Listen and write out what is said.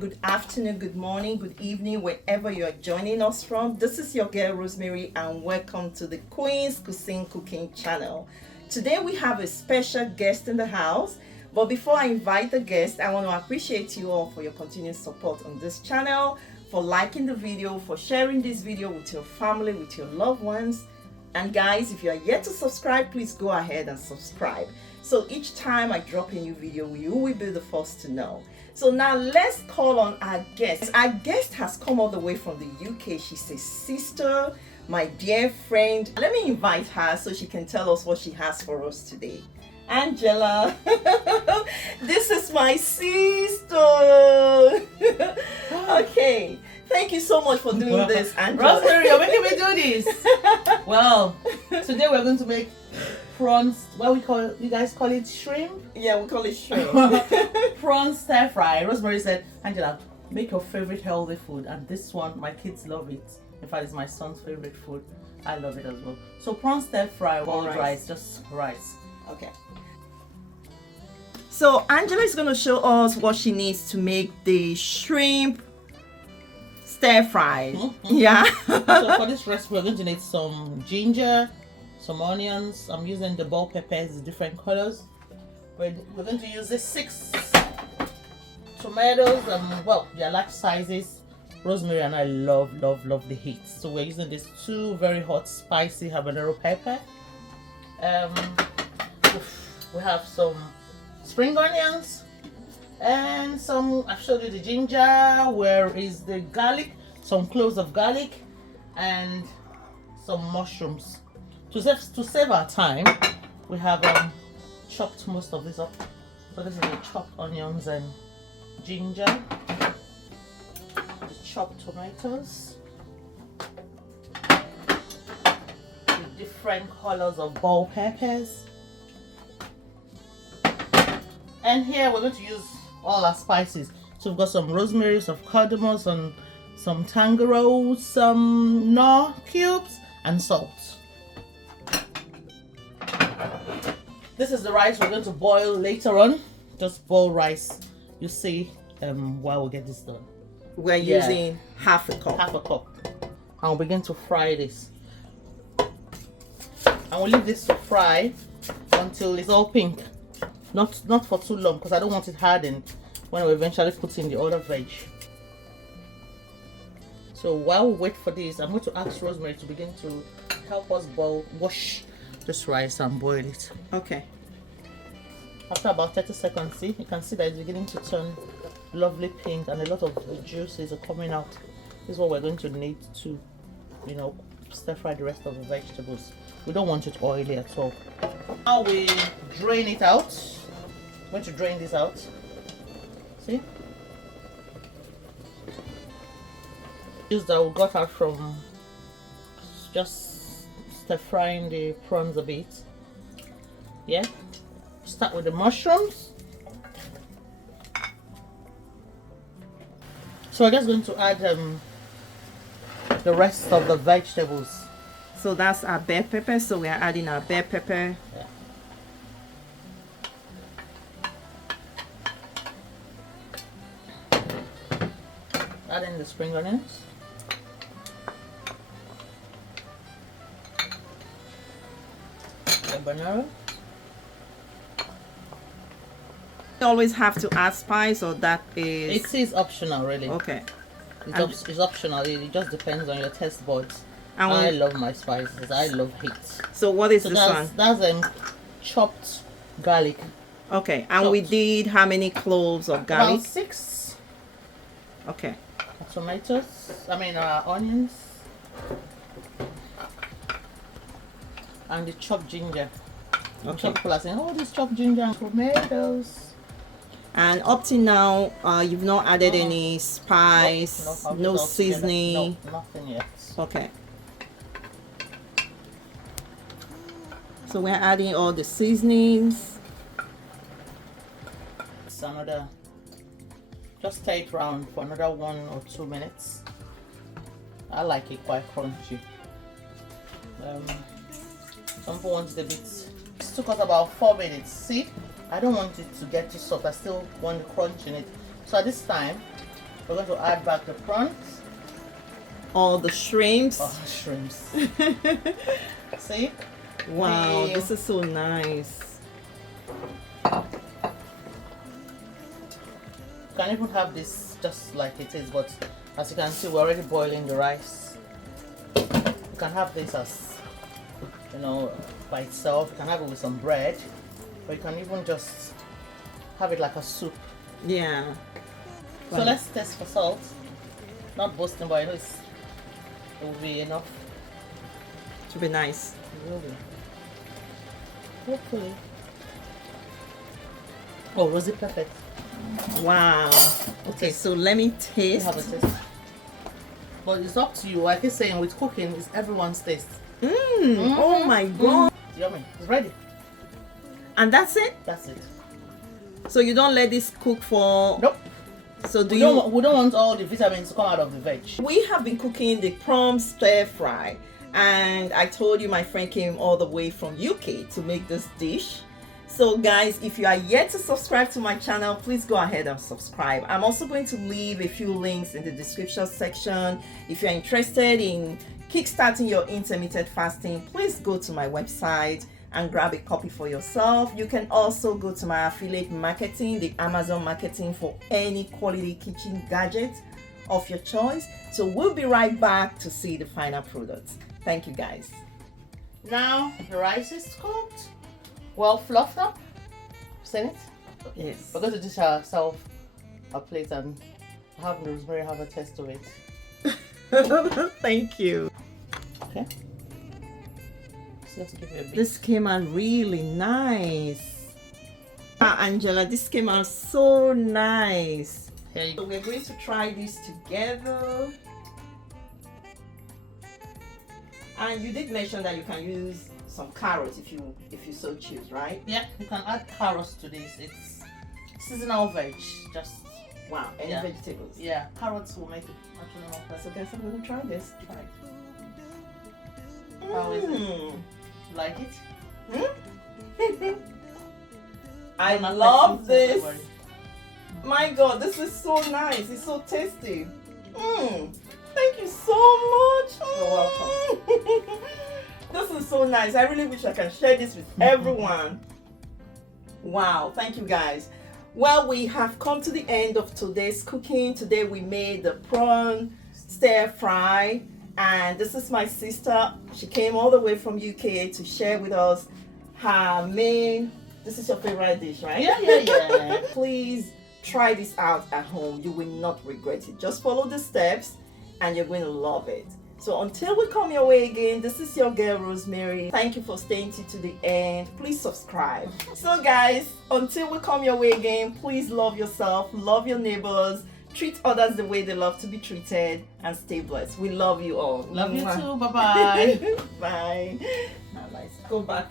good afternoon, good morning, good evening, wherever you are joining us from. This is your girl Rosemary and welcome to the Queen's Cuisine Cooking channel. Today we have a special guest in the house, but before I invite the guest, I want to appreciate you all for your continued support on this channel, for liking the video, for sharing this video with your family, with your loved ones. And guys, if you are yet to subscribe, please go ahead and subscribe. So each time I drop a new video, you will be the first to know. So now let's call on our guest. Our guest has come all the way from the UK. She's a sister, my dear friend. Let me invite her so she can tell us what she has for us today. Angela, this is my sister. Okay, thank you so much for doing this, Angela. Rosemary, you're making me do this. Well, today we're going to make prawns. What we call, you guys call it shrimp? Yeah, we call it shrimp. Prawn stir fry. Rosemary said, Angela, make your favorite healthy food, and this one, my kids love it. In fact, it's my son's favorite food. I love it as well. So prawn stir fry, boiled rice, just rice. Okay. So Angela is going to show us what she needs to make the shrimp stir fry. Yeah. So for this recipe, we're going to need some ginger, some onions. I'm using the bell peppers, different colors. We're going to use this 6 tomatoes. Well, they're large sizes. Rosemary and I love the heat. So we're using these 2 very hot, spicy habanero pepper. We have some spring onions and some, I've showed you the ginger. Where is the garlic? Some cloves of garlic and some mushrooms. To save our time, we have chopped most of this up. So this is the chopped onions and ginger, the chopped tomatoes, the different colors of bell peppers. And here we're going to use all our spices. So we've got some rosemary, some cardamom, some tangerine, some nor cubes, and salt. This is the rice we're going to boil later on. Just boil rice. You see while we get this done. We're using half a cup. Half a cup. And we'll begin to fry this. And we'll leave this to fry until it's all pink. Not for too long, because I don't want it hardened when we eventually put in the other veg. So while we wait for this, I'm going to ask Rosemary to begin to help us wash this rice and boil it. Okay. After about 30 seconds, see, you can see that it's beginning to turn lovely pink and a lot of the juices are coming out. This is what we're going to need to, stir fry the rest of the vegetables. We don't want it oily at all. Now we drain it out. I'm going to drain this out. See? Juice that we got out from just stir frying the prawns a bit. Yeah. Start with the mushrooms. So we're just going to add the rest of the vegetables. So that's our bell pepper. So we are adding our bell pepper. Yeah. Adding the spring onions. Habanero. You always have to add spice, or that is... It is optional, really. Okay. It's optional. It just depends on your taste buds. And I love my spices. I love heat. So what is this one? That's chopped garlic. Okay. And we did how many cloves of garlic? About 6. Okay. Tomatoes. Onions. And the chopped ginger. Okay. Some people are saying, oh, this chopped ginger and tomatoes. And up to now, you've not added any spice, no seasoning. No, nothing yet. Okay. So we're adding all the seasonings. It's another, just stir it around for another 1 or 2 minutes. I like it quite crunchy. Some people want it a bit. It took us about 4 minutes. See, I don't want it to get too soft. I still want the crunch in it. So at this time, We're going to add back the prawns. All the shrimps. Oh, shrimps. See? Wow, this is so nice. You can even have this just like it is, but as you can see, we're already boiling the rice. You can have this as, you know, by itself. You can have it with some bread, or you can even just have it like a soup. Yeah. So let's test for salt. Not boasting, but I know it will be enough. To be nice. It will be. Hopefully. Oh, was it perfect? Wow. Okay, so let me taste. Have a taste. But it's up to you. Like I keep saying, with cooking, it's everyone's taste. Oh my god. Yummy. It's ready. And that's it? That's it. So you don't let this cook for... Nope. So We don't want all the vitamins to come out of the veg. We have been cooking the prawn stir fry, and I told you my friend came all the way from UK to make this dish. So guys, if you are yet to subscribe to my channel, please go ahead and subscribe. I'm also going to leave a few links in the description section. If you're interested in kickstarting your intermittent fasting, please go to my website and grab a copy for yourself. You can also go to my affiliate marketing, the Amazon marketing, for any quality kitchen gadget of your choice. So we'll be right back to see the final product. Thank you guys. Now the rice is cooked, well fluffed up. Seen it? Yes. We're going to dish ourselves a plate and have Rosemary have a taste of it. Thank you. Okay. So let's give it a bit. This came out really nice. Angela, this came out so nice. Here you So go. we're going to try this together. And you did mention that you can use some carrots if you so choose, right? Yeah, you can add carrots to this. It's seasonal veg. Just Wow, any Yeah. vegetables. yeah, carrots will make it actually more So pleasant. guys, I'm gonna try this. Try it. How is it? Like it? I Not love like this. it, My god, this is so nice. It's so tasty. Thank you so much. You're welcome. This is so nice. I really wish I can share this with everyone. Wow, thank you guys. Well, we have come to the end of today's cooking. Today we made the prawn stir fry, and this is my sister. She came all the way from UK to share with us her main. This is your favorite dish, right? Yeah. Please try this out at home. You will not regret it. Just follow the steps and you're going to love it. So until we come your way again, this is your girl Rosemary. Thank you for staying to the end. Please subscribe. So guys, until we come your way again, please love yourself, love your neighbors, treat others the way they love to be treated, and stay blessed. We love you all. Love you too. Bye-bye. Bye. Now let's go back.